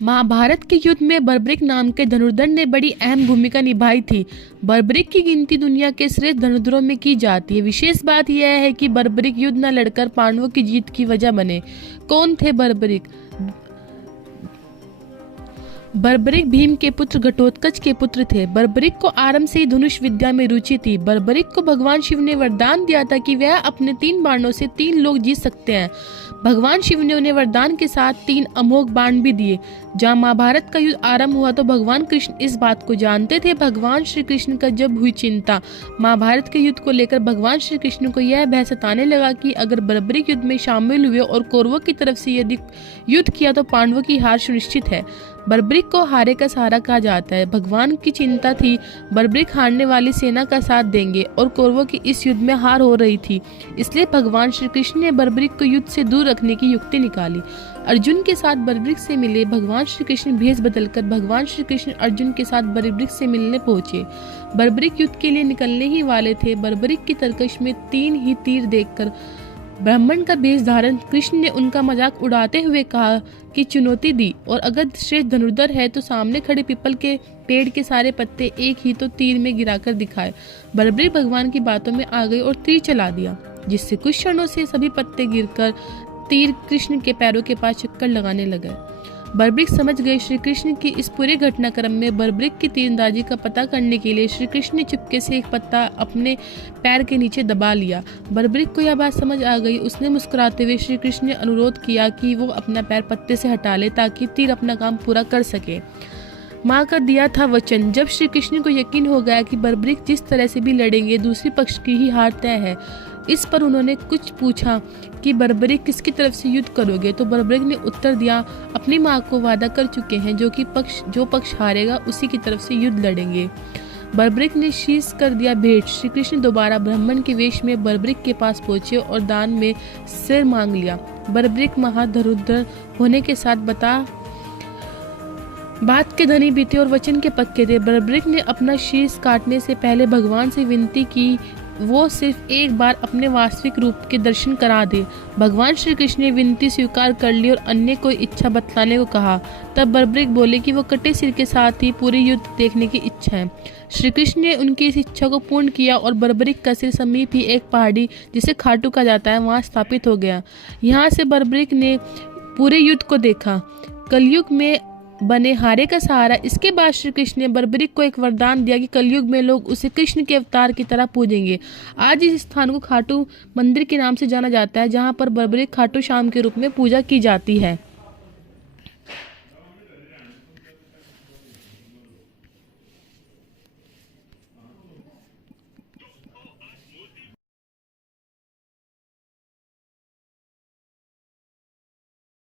महाभारत के युद्ध में बर्बरिक नाम के धनुर्धर ने बड़ी अहम भूमिका निभाई थी। बर्बरिक की गिनती दुनिया के श्रेष्ठ धनुर्धरों में की जाती है। विशेष बात यह है कि बर्बरिक युद्ध न लड़कर पांडवों की जीत की वजह बने। कौन थे बर्बरिक? बर्बरिक भीम के पुत्र घटोत्कच के पुत्र थे। बर्बरिक को आरंभ से ही धनुष विद्या में रुचि थी। बर्बरिक को भगवान शिव ने वरदान दिया था कि वह अपने 3 बाणों से 3 लोग जीत सकते हैं। भगवान शिव ने उन्हें वरदान के साथ 3 अमोघ बाण भी दिए। जहाँ महाभारत का युद्ध आरंभ हुआ तो भगवान कृष्ण इस बात को जानते थे। भगवान श्री कृष्ण का जब हुई चिंता महाभारत के युद्ध को लेकर, भगवान श्री कृष्ण को यह भय सताने लगा कि अगर बर्बरिक युद्ध में शामिल हुए और कौरवों की तरफ से यदि युद्ध किया तो पांडवों की हार सुनिश्चित है। बर्बरिक को हारे का सहारा कहा जाता है। भगवान की चिंता थी बर्बरिक हारने वाली सेना का साथ देंगे और कौरवों की इस युद्ध में हार हो रही थी। इसलिए भगवान श्री कृष्ण ने बर्बरिक को युद्ध से दूर रखने की युक्ति निकाली। अर्जुन के साथ बर्बरिक से मिले भगवान श्री कृष्ण भेष बदलकर भगवान श्री कृष्ण अर्जुन के साथ बर्बरिक से मिलने पहुंचे। बर्बरिक युद्ध के लिए निकलने ही वाले थे। बर्बरिक की तरकश में 3 ही तीर देखकर ब्राह्मण का भेष धारण कृष्ण ने उनका मजाक उड़ाते हुए कहा कि चुनौती दी, और अगर श्रेष्ठ धनुर्धर है तो सामने खड़े पीपल के पेड़ के सारे पत्ते एक ही तो तीर में गिराकर दिखाए। बर्बरिक भगवान की बातों में आ गई और तीर चला दिया, जिससे कुछ क्षणों से सभी पत्ते गिरकर तीर कृष्ण के पैरों के पास चक्कर लगाने लगे। बर्बरिक समझ गए श्री कृष्ण की इस पूरे घटनाक्रम में। बर्बरिक की तीरंदाजी का पता करने के लिए श्री कृष्ण ने चुपके से एक पत्ता अपने पैर के नीचे दबा लिया। बर्बरिक को यह बात समझ आ गई। उसने मुस्कुराते हुए श्री कृष्ण ने अनुरोध किया कि वो अपना पैर पत्ते से हटा ले ताकि तीर अपना काम पूरा कर सके। माँ का दिया था वचन। जब श्री कृष्ण को यकीन हो गया कि बर्बरिक जिस तरह से भी लड़ेंगे दूसरे पक्ष की ही हार तय है, इस पर उन्होंने कुछ पूछा कि बर्बरिक किसकी तरफ से युद्ध करोगे, तो बर्बरिक ने उत्तर दिया, अपनी माँ को वादा कर चुके हैं जो पक्ष हारेगा उसी की तरफ से युद्ध लड़ेंगे। बर्बरिक ने शीश कर दिया भेंट। श्री कृष्ण दोबारा ब्राह्मण के वेश में बर्बरिक के पास पहुंचे और दान में सिर मांग लिया। बर्बरिक महाधनुर्धर होने के साथ बात के धनी भी थे और वचन के पक्के थे। बर्बरिक ने अपना शीश काटने से पहले भगवान से विनती की वो सिर्फ एक बार अपने वास्तविक रूप के दर्शन करा दे। भगवान श्री कृष्ण ने विनती स्वीकार कर ली और अन्य कोई इच्छा बतलाने को कहा। तब बर्बरिक बोले कि वो कटे सिर के साथ ही पूरे युद्ध देखने की इच्छा है। श्री कृष्ण ने उनकी इस इच्छा को पूर्ण किया और बर्बरिक का सिर समीप ही एक पहाड़ी जिसे खाटू कहा जाता है वहां स्थापित हो गया। यहाँ से बर्बरिक ने पूरे युद्ध को देखा। कलयुग में बने हारे का सहारा। इसके बाद श्री कृष्ण ने बर्बरिक को एक वरदान दिया कि कलयुग में लोग उसे कृष्ण के अवतार की तरह पूजेंगे। आज इस स्थान को खाटू मंदिर के नाम से जाना जाता है, जहां पर बर्बरिक खाटू श्याम के रूप में पूजा की जाती है।